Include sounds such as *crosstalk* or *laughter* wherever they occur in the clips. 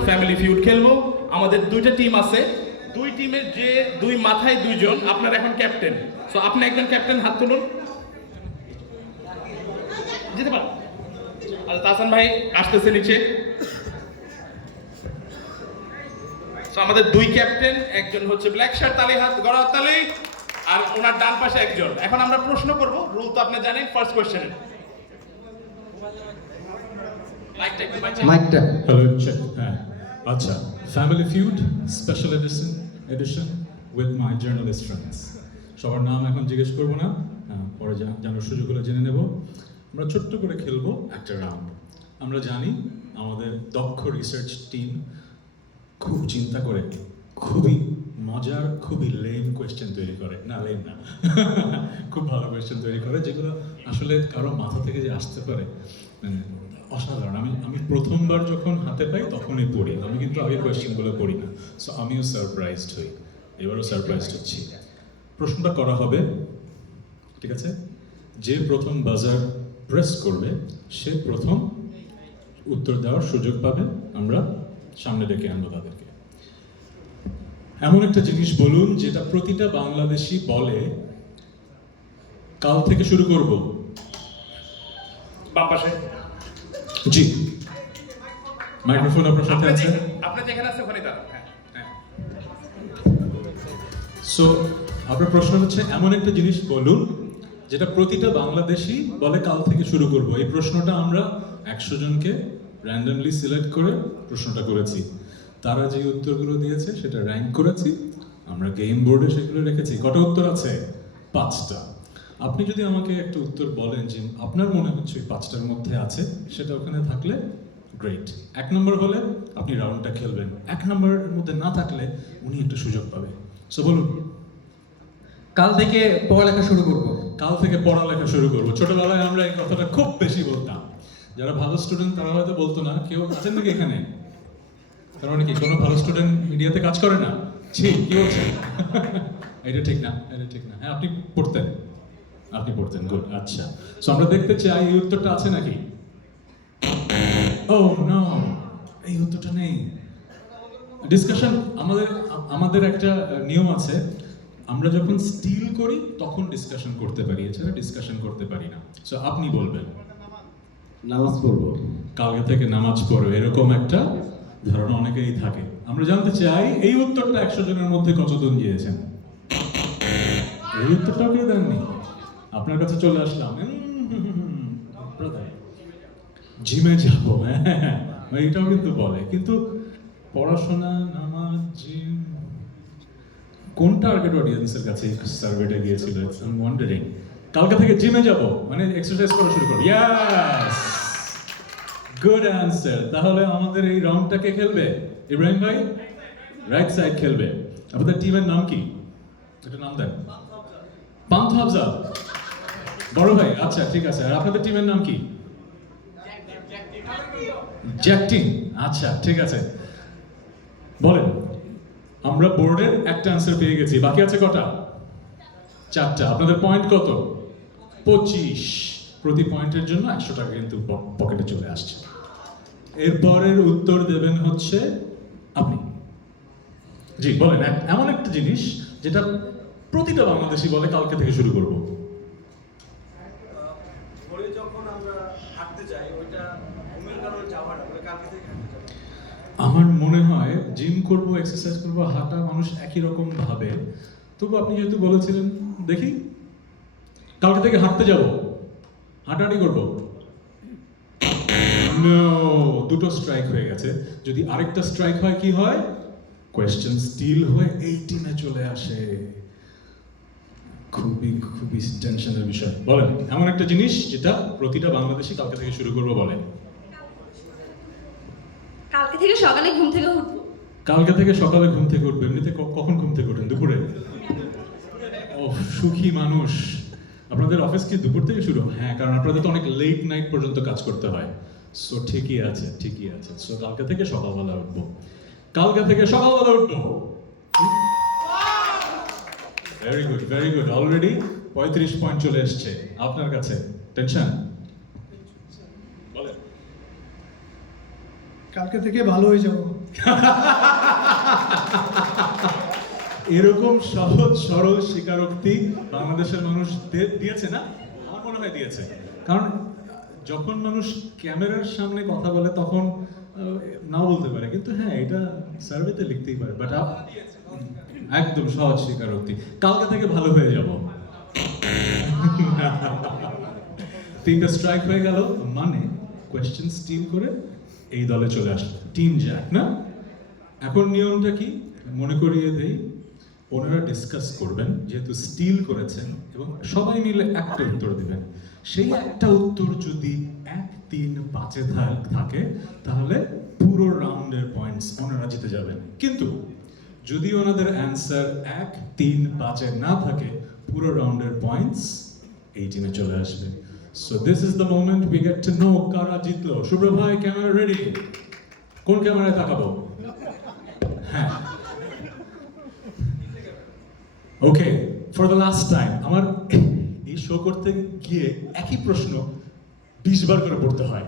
Family feud খেলব। আমাদের দুইটা টিম আছে। দুই টিমের যে দুই মাথায় দুইজন, আপনার এখন ক্যাপ্টেন সো আপনি একজন ক্যাপ্টেন হাত তুলুন। যেতে পারেন। আর তাসান ভাই আসতেছে নিচে। আমাদের দুই ক্যাপ্টেন একজন হচ্ছে ব্ল্যাক শার্ট তালি হাত, গড়া তালি। আর ওনার ডান পাশে একজন। এখন আমরা প্রশ্ন করব। রুল তো আপনি জানেন ফার্স্ট বাঁচান। মাইকটা হ্যালো চেক হ্যাঁ আচ্ছা family feud special edition edition with my journalist friends সবার নাম এখন জিজ্ঞেস করব না পরে জানার সুযোগ হলে জেনে নেব। আমরা ছোট্ট করে খেলব একটা রাউন্ড আমরা জানি আমাদের দক্ষ রিসার্চ টিম খুব চিন্তা করে খুবই মজার খুবই লেম কোয়েশ্চেন তৈরি করে। না লেম না। *laughs* খুব ভালো কোয়েশ্চেন তৈরি করে যেগুলো আসলে কারও মাথা থেকে যে আসতে পারে। অসাধারণ। আমি আমি প্রথমবার যখন হাতে পাই, তখনই পড়ি। আমি কিন্তু আগে কোয়েশ্চেনগুলো পড়ি না। সো আমিও সারপ্রাইজড হই। এবারও সারপ্রাইজড হচ্ছি। প্রশ্নটা করা হবে, ঠিক আছে? যে প্রথম বাজার প্রেস করবে, সে প্রথম উত্তর দেওয়ার সুযোগ পাবে। আমরা সামনে ডেকে আনব তাদেরকে। এমন একটা জিনিস বলুন, যেটা প্রতিটা বাংলাদেশি বলে, কাল থেকে শুরু করব। বাম পাশে। জি। মাইক্রোফোন আপনার সাথে আছে? যে- আপনি যেখানে আছে ওখানে দাঁড়ান হ্যাঁ হ্যাঁ। সো আপনার প্রশ্ন হচ্ছে এমন একটা জিনিস বলুন যেটা প্রতিটা বাংলাদেশি বলে কাল থেকে শুরু করব। এই প্রশ্নটা আমরা একশো জনকে র্যান্ডমলি সিলেক্ট করে প্রশ্নটা করেছি। তারা যে উত্তরগুলো দিয়েছে সেটা র্যাঙ্ক করেছি। আমরা গেম বোর্ডে সেগুলো রেখেছি। কটা উত্তর আছে? পাঁচটা। আপনি যদি আমাকে একটা উত্তর বলেন যে আপনার মনে হচ্ছে ওই পাঁচটার মধ্যে আছে সেটা ওখানে থাকলে গ্রেট এক নম্বর হলে আপনি রাউন্ডটা খেলবেন। এক নম্বরের মধ্যে না থাকলে উনি একটু সুযোগ পাবে। সো বলুন। কাল থেকে পড়ালেখা শুরু করব। কাল থেকে পড়ালেখা শুরু করব। ছোটবেলায় আমরা এই কথাটা খুব বেশি বলতাম। যারা ভালো স্টুডেন্ট তারা হয়তো বলতো না কেউ আছেন নাকি এখানে? তার মানে কি কোনো ভালো স্টুডেন্ট মিডিয়াতে কাজ করে না? ছি কি বলছেন? এটা ঠিক না এটা ঠিক না। হ্যাঁ আপনি পড়তেন। আপনি পড়তেন গুড আচ্ছা। সো আমরা দেখতে চাই এই উত্তরটা আছে নাকি? ও নো এই উত্তরটা নেই। ডিসকাশন আমাদের আমাদের একটা নিয়ম আছে। আমরা যখন স্টিল করি তখন ডিসকাশন করতে পারি। এছাড়া ডিসকাশন করতে পারি না। সো আপনি বলবেন। নামাজ পড়ব। কালকে থেকে নামাজ পড়ো এরকম একটা ধারণা অনেকেরই থাকে। আমরা জানতে চাই এই উত্তরটা একশো জনের মধ্যে কতজন দিয়েছেন? এই উত্তরটাও কেউ দেননি। আপনার কাছে চলে আসলাম। জিমে যাব হ্যাঁ এটাও কিন্তু বলে। কিন্তু পড়াশোনা, নামাজ, জিম, কোন টার্গেট অডিয়েন্সের কাছে সার্ভেটা গিয়েছিল? ওয়ান্ডারিং কালকে থেকে জিমে যাব মানে এক্সারসাইজ করা শুরু করব। ইয়াস গুড অ্যান্সার তাহলে আমাদের এই রাউন্ডটাকে খেলবে? ইব্রাহিম ভাই? রাইট সাইড খেলবে। আপনাদের টিমের নাম কি? একটা নাম দেন। পান্থ আফজাল বড় ভাই আচ্ছা ঠিক আছে। আর আপনাদের টিমের নাম কি? জ্যাক টিম আচ্ছা ঠিক আছে। বলেন, আমরা বোর্ডের একটা অ্যান্সার পেয়ে গেছি। বাকি আছে কটা? চারটা। আপনাদের পয়েন্ট কত? পঁচিশ। প্রতি পয়েন্টের জন্য একশো টাকা কিন্তু পকেটে চলে আসছে। এরপরের উত্তর দেবেন হচ্ছে আপনি। জি, বলেন এমন একটা জিনিস যেটা প্রতিটা বাংলাদেশি বলে কালকে থেকে শুরু করব ভোরে যখন আমরা হাঁটতে যাই ওইটা ঘুমের কারণে যাওয়াটা বলে কালকে থেকে হাঁটতে যাব আমার মনে হয় জিম করব এক্সারসাইজ করব, হাঁটা মানুষ একই রকম ভাবে। তবু আপনি যেহেতু বলেছিলেন, দেখি, কালকে থেকে হাঁটতে যাব। হাঁটাহাঁটি করব। দুটো স্ট্রাইক হয়ে গেছে। যদি আরেকটা স্ট্রাইক হয়, কি হয়? কোয়েশ্চেন স্টিল হয়ে এই টিমে চলে আসে। খুবই খুবই টেনশনের বিষয়। বলেন, এমন একটা জিনিস যেটা প্রতিটা বাংলাদেশি কালকে থেকে শুরু করব বলেন কালকে থেকে সকালে ঘুম থেকে উঠবো। কালকে থেকে সকালে ঘুম থেকে উঠবে। এমনিতে কখন ঘুম থেকে উঠেন? দুপুরে? ও সুখী মানুষ। আপনাদের অফিস কি দুপুর থেকে শুরু? হ্যাঁ কারণ আপনাদের তো অনেক লেট নাইট পর্যন্ত কাজ করতে হয়। সো ঠিকই আছে ঠিকই আছে। সো কালকে থেকে সকালবেলা উঠবো। কালকে থেকে সকালবেলা উঠবো। Very good very good already পঁয়ত্রিশ পয়েন্ট চলে এসছে। আপনার কাছে? টেনশন বলেন কালকে থেকে ভালো হয়ে যাব। এরকম সহজ, সরল স্বীকারোক্তি বাংলাদেশের মানুষ দিয়েছে না? আমার মনে হয় দিয়েছে। কারণ যখন মানুষ ক্যামেরার সামনে কথা বলে তখন নাও বলতে পারে। কিন্তু হ্যাঁ এটা সার্ভেতে লিখতেই পারে। বাট একদম সহজ স্বীকারোক্তি। কালকে থেকে ভালো হয়ে যাব। *laughs* তিনটা স্ট্রাইক হয়ে গেল। মানে কোয়েশ্চেন স্টিল করে এই দলে চলে আসলো। টিম জ্যাক না? এখন নিয়মটা কি? মনে করিয়ে দেই, ওনারা ডিসকাস করবেন, যেহেতু স্টিল করেছেন এবং সবাই মিলে একটা উত্তর দিবেন। সেই একটা উত্তর যদি এক তিন পাঁচে থাকে, তাহলে পুরো রাউন্ডের পয়েন্টস ওনারা জিতে যাবেন। কিন্তু যদি ওনাদের অ্যান্সার এক তিন পাঁচে না থাকে, পুরো রাউন্ডের পয়েন্টস এই টিমে চলে আসবে। So this is the moment we get to know কারা জিতলো শুভ্র ভাই ক্যামেরা রেডি কোন ক্যামেরায় তাকাবো হ্যাঁ okay for the last time আমার এই শো করতে গিয়ে একই প্রশ্ন বিশ বার করে পড়তে হয়।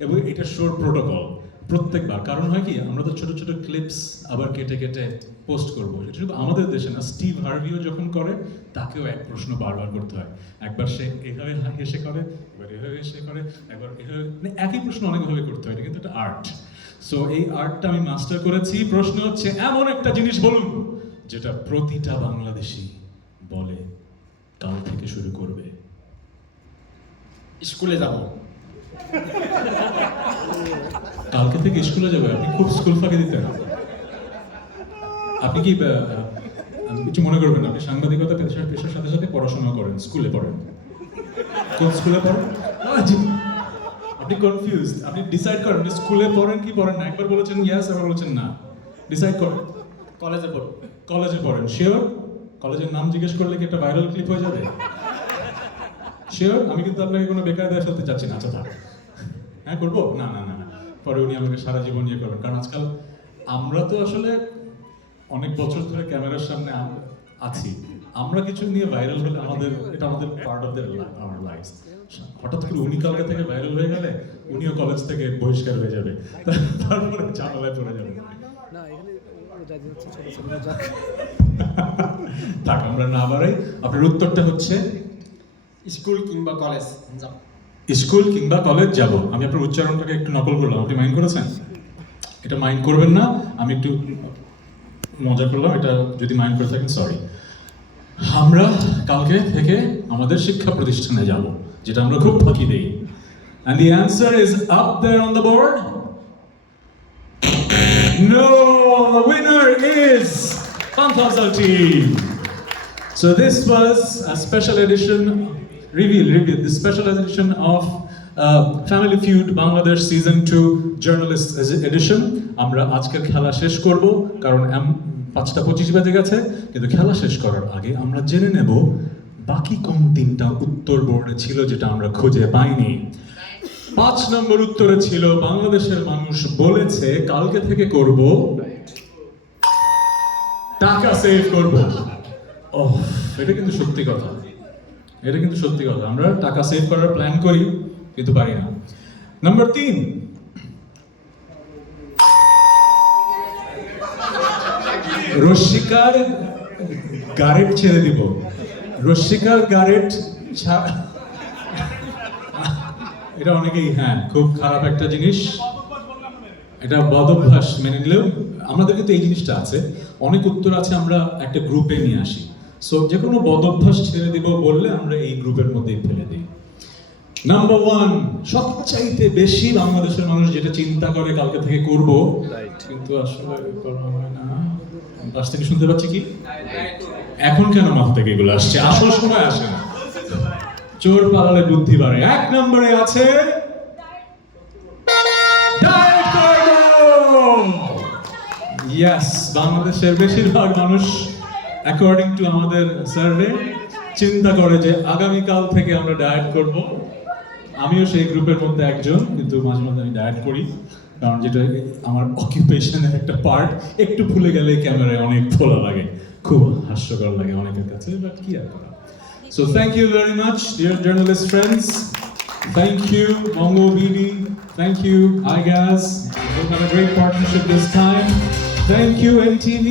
এবং এটা শোর প্রোটোকল প্রত্যেকবার। কারণ হয় কি, আমরা তো ছোট ছোট ক্লিপস আবার কেটে কেটে পোস্ট করব। এটা শুধু আমাদের দেশে না স্টিভ হার্ভিও যখন করে, তাকেও এক প্রশ্ন বারবার করতে হয়। একবার সে এভাবে হেসে করে এবার এভাবে হেসে করে, একবার এভাবে মানে একই প্রশ্ন অনেকভাবে করতে হয়, এটা কিন্তু একটা আর্ট সো এই আর্টটা আমি মাস্টার করেছি। প্রশ্ন হচ্ছে, এমন একটা জিনিস বলুন, যেটা প্রতিটা বাংলাদেশি বলে, কাল থেকে শুরু করবে। স্কুলে যাব। কালকে থেকে স্কুলে যাবে আপনি খুব স্কুল ফাঁকি দিতেন। আপনি কি কিছু মনে করবেন আপনি সাংবাদিকতা পেশার পেশার সাথে সাথে পড়াশোনা করেন স্কুলে পড়েন। কোন স্কুলে পড়েন? আপনি কনফিউজ আপনি ডিসাইড করেন আপনি স্কুলে পড়েন কি পড়েন না? একবার বলেছেন ইয়াস আবার বলেছেন না। ডিসাইড করেন। কলেজে পড়ব কলেজে পড়েন। শিওর কলেজের নাম জিজ্ঞেস করলে কি একটা ভাইরাল ক্লিপ হয়ে যাবে? শিওর আমি কিন্তু আপনাকে কোনো বেকার দেয় ফেলতে চাচ্ছি না আচ্ছা হ্যাঁ করব? না না না না। পরে উনি আমাকে সারা জীবন ইয়ে করবেন। কারণ আজকাল আমরা তো আসলে অনেক বছর ধরে ক্যামেরার সামনে আছি। আমরা কিছু নিয়ে ভাইরাল হলে আমাদের এটা আমাদের পার্ট অফ দ্যার লাইফ হঠাৎ করে উনি কালকে থেকে ভাইরাল হয়ে গেলে উনিও কলেজ থেকে বহিষ্কার হয়ে যাবে। তারপরে ঝামেলায় পড়ে যাবে। থাক আমরা না বাড়াই। আপনার উত্তরটা হচ্ছে? স্কুল কিংবা কলেজ স্কুল কিংবা কলেজ যাব। আমি আপনার উচ্চারণটাকে একটু নকল করলাম। আপনি মাইন্ড করেছেন? এটা মাইন্ড করবেন না। আমি একটু মজা করলাম। এটা যদি মাইন্ড করে থাকেন সরি আমরা কালকে থেকে আমাদের শিক্ষা প্রতিষ্ঠানে যাব যেটা আমরা খুব ফাঁকি দেই। And the answer is up there on the board No, the winner is Panthazal team. So this was a special edition, reveal, reveal, the special edition of uh, Family Feud Bangladesh Season 2 Journalist Edition. আমরা আজকের খেলা শেষ করব কারণ পাঁচটা পঁচিশ বেজে গেছে কিন্তু খেলা শেষ করার আগে আমরা জেনে নেব বাকি কোন তিনটা উত্তর বোর্ডে ছিল যেটা আমরা খুঁজে পাইনি। পাঁচ নম্বর উত্তরে ছিল বাংলাদেশের মানুষ বলেছে কালকে থেকে করব টাকা সেভ করব। ও এটা কিন্তু সত্যি কথা। এটা কিন্তু সত্যি কথা। আমরা টাকা সেভ করার প্ল্যান করি, কিন্তু পারি না। নাম্বার তিন। রশ্মিকার গারেট ছেড়ে দিব। রশ্মিকার গারেট এটা অনেকেই হ্যাঁ খুব খারাপ একটা জিনিস। এটা বদ অভ্যাস মেনে নিলেও আমাদের কিন্তু এই জিনিসটা আছে। অনেক উত্তর আছে, আমরা একটা গ্রুপে নিয়ে আসি। সো যে কোনো বদ অভ্যাস ছেড়ে দিব বললে আমরা এই গ্রুপের মধ্যেই ফেলে দিই। নাম্বার ওয়ান সবচাইতে বেশি বাংলাদেশের মানুষ যেটা চিন্তা করে কালকে থেকে করব কিন্তু আসলে করা হয় না। পাশ থেকে শুনতে পাচ্ছি কি? এখন কেন মাথা থেকে এগুলো আসছে? আসল সময় আসে না। চোর পালালে বুদ্ধি বাড়ে। এক নম্বরে আছে ইয়েস বাংলাদেশের বেশিরভাগ মানুষ অ্যাকর্ডিং টু আমাদের সার্ভে চিন্তা করে যে আগামীকাল থেকে আমরা ডায়েট করব আমিও সেই গ্রুপের মধ্যে একজন কিন্তু মাঝে মাঝে আমি ডায়েট করি কারণ যেটা আমার অকুপেশনের একটা পার্ট একটু ভুলে গেলে ক্যামেরায় অনেক ফোলা লাগে খুব হাস্যকর লাগে অনেকের কাছে বাট কি আর করা so thank you very much dear journalist friends Thank you, Mongo BD. Thank you, iGas. We'll have a great partnership this time. Thank you, NTV.